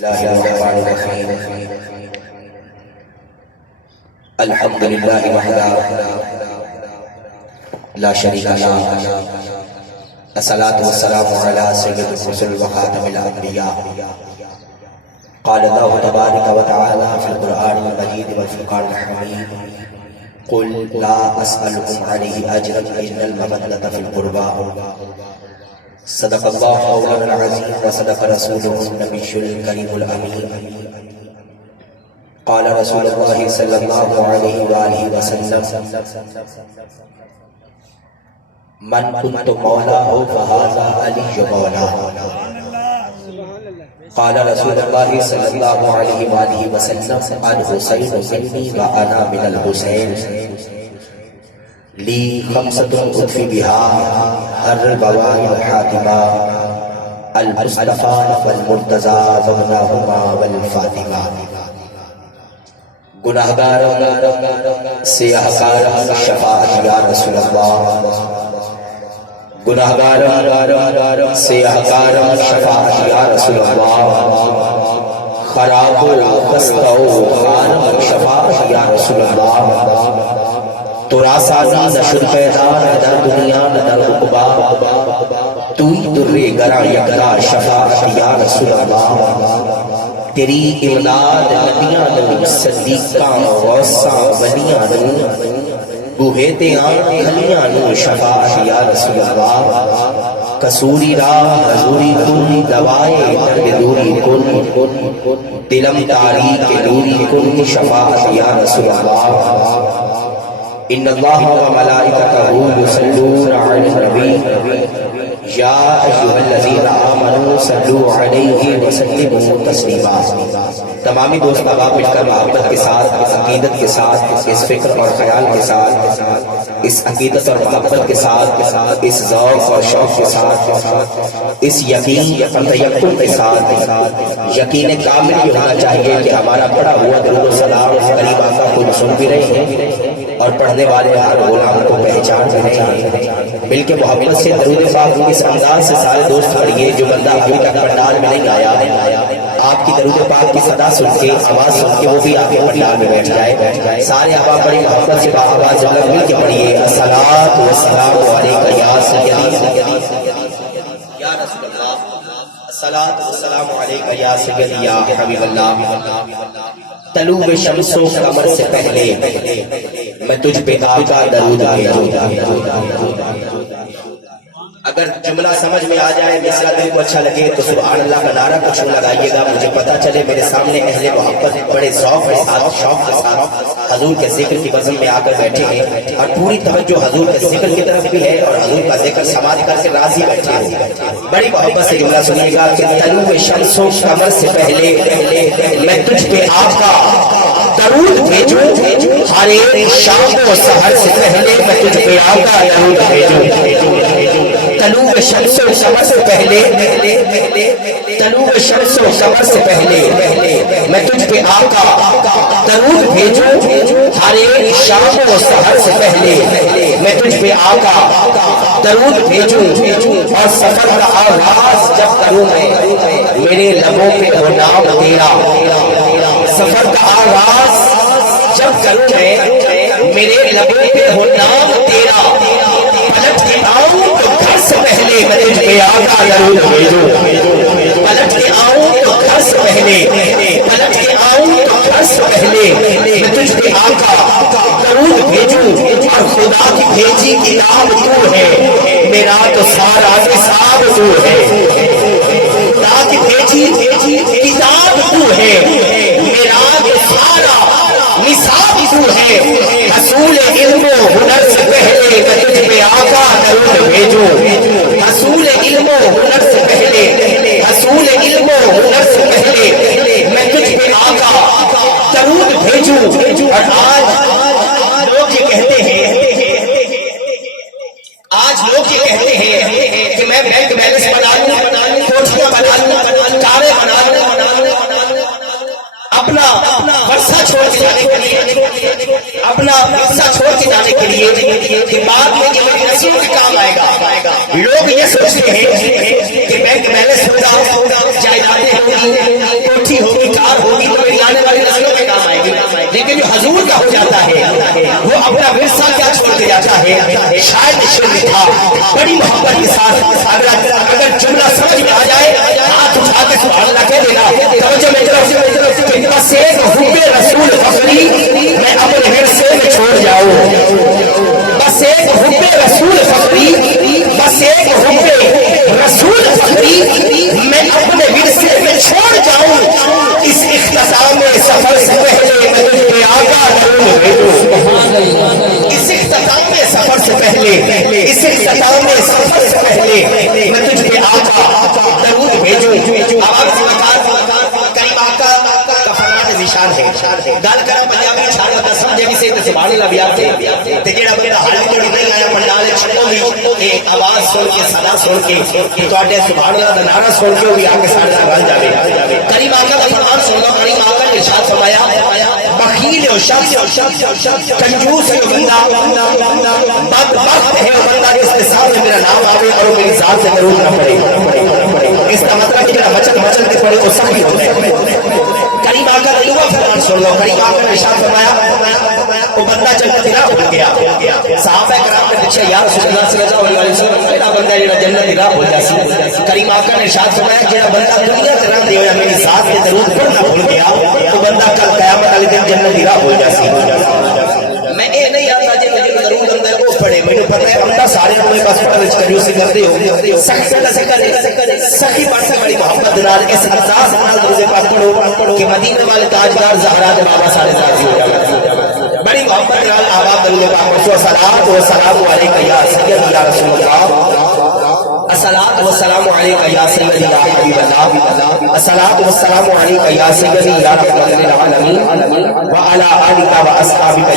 الله الرحمن الرحيم الحمد لله وحده لا شريك له الصلاة والسلام على سيد الرسل وخاتم الأنبياء قال الله تبارك وتعالى في القرآن المجيد والفرقان الحميد قل لا أسألكم عليه أجرا إن المودة في القربى صدق الله مولانا العظيم وصدق رسوله النبي الكريم الأمين قال رسول الله صلى الله عليه وآله وسلم من كنت مولاه فهذا علي مولاه قال رسول الله صلى الله عليه وآله وسلم الحسين مني وأنا من الحسين لي خمسة أطفي بها البوائع الحاتمة المصطفى والمرتضى وابنهما والفاطمة گناہگار سیاہکار شفاعت یا رسول اللہ گناہگار سیاہکار شفاعت یا رسول اللہ خراب و خستہ و خان شفاعت یا رسول اللہ تو راسازی نشد پیدا نہ در دنیا نہ در عقبہ توی در گرا یکتا شفاعت یا رسول اللہ تیری امداد نبیاں نو صدیقاں غوثاں ولیاں نو بوہے تے آن کھلیاں نو شفاعت یا رسول اللہ کسوری راہ حضوری کن دوائے درد دوری کن دلم تاریخ دوری کن شفاعت یا رسول اللہ ان اللہ و ملائکتہ یصلون علی النبی یا ایھا الذین آمنوا صلوا علیہ وسلموا تسلیما تمامی دوست احباب مل کر محبت کے ساتھ اس عقیدت کے ساتھ اس فکر اور خیال کے ساتھ اس عقیدت اور محبت کے ساتھ اس ذوق اور شوق کے ساتھ اس یقین اور تیقن کے ساتھ یقین کامل یہ ہونا چاہیے کہ ہمارا پڑھا ہوا درود و سلام قریب آقا خود سن بھی رہے ہیں اور پڑھنے والے ہر غلام کو پہچان بھی رہے ہیں مل کے محبت سے درود پاک اس انداز سے سارے دوست پڑھیے جو بندہ ابھی تک پنڈال میں نہیں آیا آپ کی درود پاک کی صدا سن کے آواز سن کے وہ بھی آپ کے پنڈال میں بیٹھ جائے سارے آپ بڑی محبت سے باآواز جگہ مل کے پڑھیے الصلاۃ والسلام علیک یا سیدی یا رسول اللہ الصلاۃ والسلام علیک یا سیدی یا حبیب اللہ طلوع شمس و قمر سے پہلے میں تجھ پہ آقا درود بھیجوں اگر جملہ سمجھ میں آ جائے مصرع دل کو اچھا لگے تو سبحان اللہ کا نعرہ کچھ لگائیے گا مجھے پتا چلے میرے سامنے اہل محبت بڑے ذوق کے ساتھ شوق کے ساتھ حضور کے ذکر کی بزم میں آ کر بیٹھے ہیں اور پوری توجہ حضور کے ذکر کی طرف بھی ہے اور حضور کا ذکر سماعت کر کے راضی بیٹھے ہیں بڑی محبت سے جملہ سنیے گا کہ طلوع شمس و قمر سے پہلے میں تجھ پہ آقا درود بھیجوں ہر ایک شام و سحر سے پہلے میں تجھ پہ آقا درود بھیجوں طلوع شمس و قمر سے پہلے طلوع شمس و قمر سے پہلے میں تجھ پہ آقا درود بھیجوں ہر ایک شام و سحر سے پہلے میں تجھ پہ آقا درود بھیجوں اور سفر کا آغاز جب کروں میں میرے لبوں پہ ہو نام تیرا سفر کا آغاز جب کروں میں میرے لبوں پہ ہو نام تیرا پلٹ کے آؤں تو گھر سے پہلے میں تجھ پہ آقا درود بھیجوں پلٹ کے آؤں تو گھر سے پہلے پلٹ کے آؤں تو گھر سے پہلے میں تجھ پہ آقا درود بھیجوں اور خدا کی بھیجی کتاب تو ہے میرا تو سارا نصاب تو ہے خدا کی بھیجی کتاب تو ہے میرا تو سارا نصاب تو ہے حصول علم و ہنر سے پہلے میں تجھ پہ آقا درود بھیجوں حصول علم و ہنر سے پہلے حصول علم و ہنر سے پہلے میں تجھ پہ آقا درود بھیجوں اور آج لوگ یہ کہتے ہیں کہ میں بینک بیلنس بنا لوں کوٹیاں بنا لوں کاریں بنا لوں اپنا ورثہ چھوڑ کے جانے کے لیے اپنا ورثہ چھوڑ کے جانے کے لیے کہ بعد میں یہ نسلوں کے کام آئے گا لوگ یہ سوچتے ہیں کہ بینک بیلنس ہوگا جائیدادیں ہوں گی کوٹھی لیکن جو حضور کا ہو جاتا ہے وہ اپنا ورثہ کیا چھوڑ کے جاتا ہے؟ شاید شعر لکھا بڑی محبت کے ساتھ، اگر جملہ سمجھ میں آ جائے ہاتھ اٹھا کے سبحان اللہ کہہ دینا، توجہ میں طرف کہ بس ایک حب رسول فخری میں اپنے ورثے میں چھوڑ جاؤں، بس ایک حب رسول فخری، بس ایک حب رسول فخری میں اپنے ورثے میں چھوڑ جاؤں، اس اختتام سفر سے پہلے میں تجھ پہ آقا درود بھیجوں، اس اختتام سفر سے پہلے، اس اختتام سفر سے پہلے میں تجھ پہ آقا درود بھیجوں۔ آواز کریم آقا کا فرمان ذیشان ہے، گل کرا پنجابی چھاڑ دا سمجھے بھی سے سبحان اللہ بیان تے جڑا بندہ حالی جوڑی نہیں آیا پنڈال چھوڑی تے آواز سن کے صدا سن کے تواڈے سبحان اللہ دا نعرہ سن کے بھی آ کے سارے نال رل جاوے۔ کریم آقا کا فرمان سن لو، کریم آقا نے ارشاد فرمایا بخیل و شخص کنجوس ہے بندہ، بدبخت ہے وہ بندہ جس کے سامنے میرا نام آوے اور میری ذات سے درود نہ پڑے۔ اس کا مطلب کہ جڑا بچن کے پڑے وہ سخی ہوتا ہے۔ کریم آقا کا دعا فرمان سن لو، کریم آقا نے ارشاد فرمایا وہ بندہ جنت نہ بھول گیا۔ صحابہ کرام نے پوچھا یا رسول اللہ صلی اللہ علیہ وسلم کیڑا بندہ جڑا جنت نہ بھول جاسی؟ کریم آقا نے ارشاد فرمایا جڑا بندہ دنیا تے رہندے ہوئے میری ذات تے درود پڑھنا بھول گیا وہ بندہ کل قیامت والے دن جنت نہ بھول جاسی۔ میں اے نہیں آتا جے مجھے درود اندر وہ پڑھے، مینوں پتہ ہے بندہ سارے اپنے پاس پڑھ وچ کریو سی کردے ہو سخی کا ذکر سخی پڑھ سے بڑی محبت نال اس انداز نال درود پاک پڑھو کہ مدینے والے تاجدار زہرا دے بابا سارے راضی ہو جائیں۔ بڑی محبت نال آواز درود پاک پڑھو، صلوات و سلام علیک یا سید یا رسول اللہ، الصلاۃ والسلام علیک یا سیدی یا حبیب اللہ، الصلاۃ والسلام علیک یا سیدی یا رحمت للعالمین وعلی آلک و اصحابک